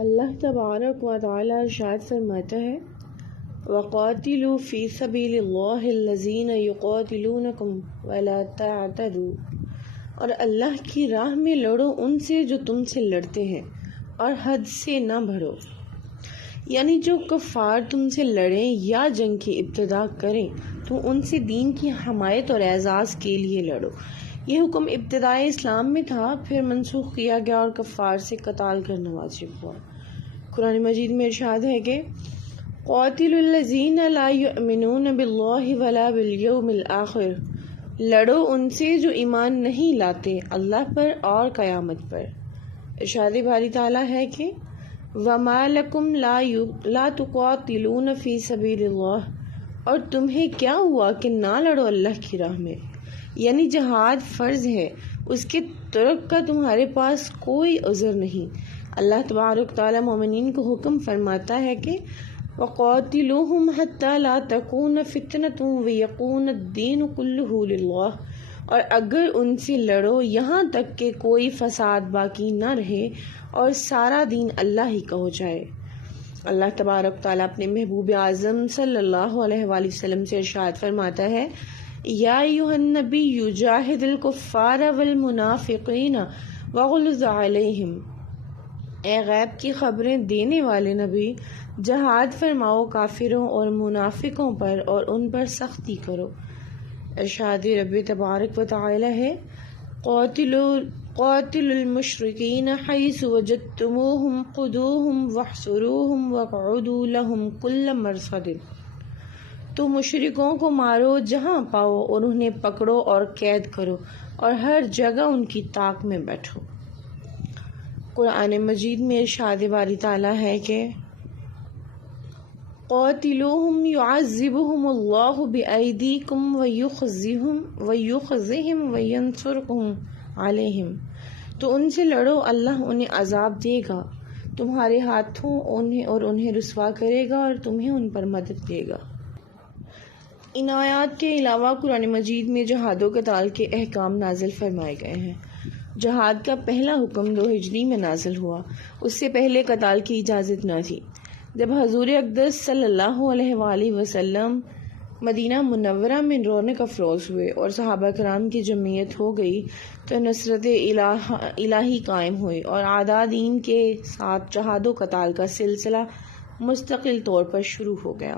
اللہ تبارک و تعالی ارشاد فرماتا ہے وَقَاتِلُوا فِي سَبِيلِ اللَّهِ الَّذِينَ يُقَاتِلُونَكُمْ وَلَا تَعْتَدُوا، اور اللہ کی راہ میں لڑو ان سے جو تم سے لڑتے ہیں اور حد سے نہ بڑھو، یعنی جو کفار تم سے لڑیں یا جنگ کی ابتدا کریں تو ان سے دین کی حمایت اور اعزاز کے لیے لڑو۔ یہ حکم ابتدائے اسلام میں تھا، پھر منسوخ کیا گیا اور کفار سے قتال کرنا واجب ہوا۔ قرآن مجید میں ارشاد ہے کہ قاتلوا الذین لا یؤمنون باللہ ولا بالیوم الآخر، لڑو ان سے جو ایمان نہیں لاتے اللہ پر اور قیامت پر۔ ارشاد باری تعالیٰ ہے کہ وَمَا لَكُمْ لَا تُقَاتِلُونَ فِي سَبِيلِ اللَّهِ، اور تمہیں کیا ہوا کہ نہ لڑو اللہ کی راہ میں، یعنی جہاد فرض ہے، اس کے ترک کا تمہارے پاس کوئی عذر نہیں۔ اللہ تبارک تعالیٰ مومنین کو حکم فرماتا ہے کہ وَقَاتِلُوهُمْ حَتَّى لَا تَكُونَ فِتْنَةٌ وَيَكُونَ الدِّينُ كُلُّهُ لِلَّهِ، اور اگر ان سے لڑو یہاں تک کہ کوئی فساد باقی نہ رہے اور سارا دین اللہ ہی کا ہو جائے۔ اللہ تبارک تعالیٰ اپنے محبوب اعظم صلی اللہ علیہ وآلہ وسلم سے ارشاد فرماتا ہے یا ایھا النبی جاہد الکفار والمنافقین واغلظ علیہم، اے غیب کی خبریں دینے والے نبی، جہاد فرماؤ کافروں اور منافقوں پر اور ان پر سختی کرو۔ ارشاد رب تبارک و تعالی ہے قاتلوا المشرکین حیث وجدتموہم خذوہم واحصروہم واقعدوا لہم کل مرصد، تو مشرکوں کو مارو جہاں پاؤ اور انہیں پکڑو اور قید کرو اور ہر جگہ ان کی طاق میں بیٹھو۔ قرآن مجید میں ارشاد باری تعالیٰ ہے کہ قاتلوہم یعذبہم اللہ بأیدیکم ویخزہم وینصرکم علیہم، تو ان سے لڑو، اللہ انہیں عذاب دے گا تمہارے ہاتھوں انہیں رسوا کرے گا اور تمہیں ان پر مدد دے گا۔ ان آیات کے علاوہ قرآن مجید میں جہاد و قتال کے احکام نازل فرمائے گئے ہیں۔ جہاد کا پہلا حکم 2 ہجری میں نازل ہوا، اس سے پہلے قتال کی اجازت نہ تھی۔ جب حضور اقدس صلی اللہ علیہ وآلہ وسلم مدینہ منورہ میں رونق افروز ہوئے اور صحابہ کرام کی جمعیت ہو گئی تو نصرت الہی قائم ہوئی اور اعداء دین کے ساتھ جہاد و قتال کا سلسلہ مستقل طور پر شروع ہو گیا۔